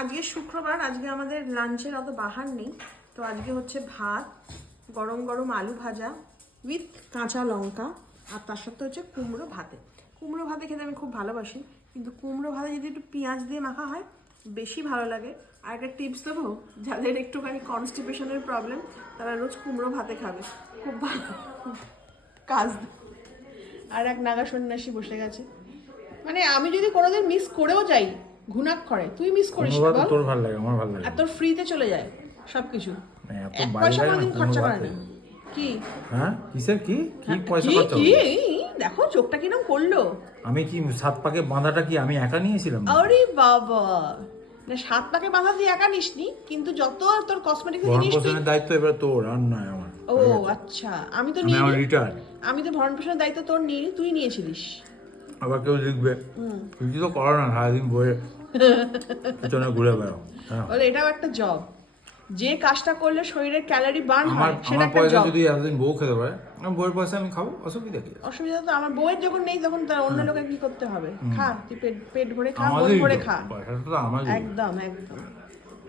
আজকে শুক্রবার, আজকে আমাদের লাঞ্চের অত বাহার নেই। তো আজকে হচ্ছে ভাত, গরম গরম আলু ভাজা উইথ কাঁচা লঙ্কা, আর তার সাথে হচ্ছে কুমড়ো ভাতে। কুমড়ো ভাতে খেতে আমি খুব ভালোবাসি, কিন্তু কুমড়ো ভাতে যদি একটু পেঁয়াজ দিয়ে মাখা হয় বেশি ভালো লাগে। আর একটা টিপস দেবো, যাদের একটুখানি কনস্টিপেশনের প্রবলেম তারা রোজ কুমড়ো ভাতে খাবে, খুব ভালো কাজ দেয়। আর এক নাগা সন্ন্যাসী বসে গেছে, মানে আমি যদি কোনোদিন মিস করেও যাই ঘুণাক করে, তুই মিস করিস না বল? তোর ভালো লাগে, আমার ভালো লাগে। আর তোর ফ্রিতে চলে যায় সবকিছু, এত এক বাজে পয়সা লাগে না কোনোদিন খরচা করে ভাতে। না। কি হ্যাঁ কিসের কি কি হ্যাঁ, পয়সা কি খরচা কি হলো? দেখো চোখটা কিরম করলো। আমি কি সাত পাকে বাঁধাটা কি আমি একা নিয়েছিলাম? আরে বাবা, না সাত পাকে বাঁধা দিয়ে একা নিসনি, কিন্তু যত তোর কসমেটিক্স ভরণ জিনিস তুই। পোষণের দায়িত্ব এবার তোর, আর নয় আমার। ও আচ্ছা, আমি তো আমি নিই। আমার রিটার্ন। আমি তো ভরণ পোষণের দায়িত্ব তোর নিই, তুই নিয়েছিলিস। আবার কেউ লিখবে কিছু তো করো না, সারাদিন বইয়ে পেছনে ঘুরে বেড়াও। হ্যাঁ। বলে এটাও একটা জব, যে কাজটা করলে শরীরের ক্যালোরি বার্ন আমার হয় সেটা আমার একটা পয়সা জব। যদি এতদিন বউ খেতে পারে, আমার বউয়ের পয়সা আমি খাবো, অসুবিধা কি আছে? অসুবিধা তো আমার বউয়ের যখন নেই তখন তার অন্য লোকে কি করতে হবে? খা, তুই পেট পেট ভরে খা, মন আমাদেরই ভরে তো, খা। পয়সাটা তো আমাদেরই। একদম একদম।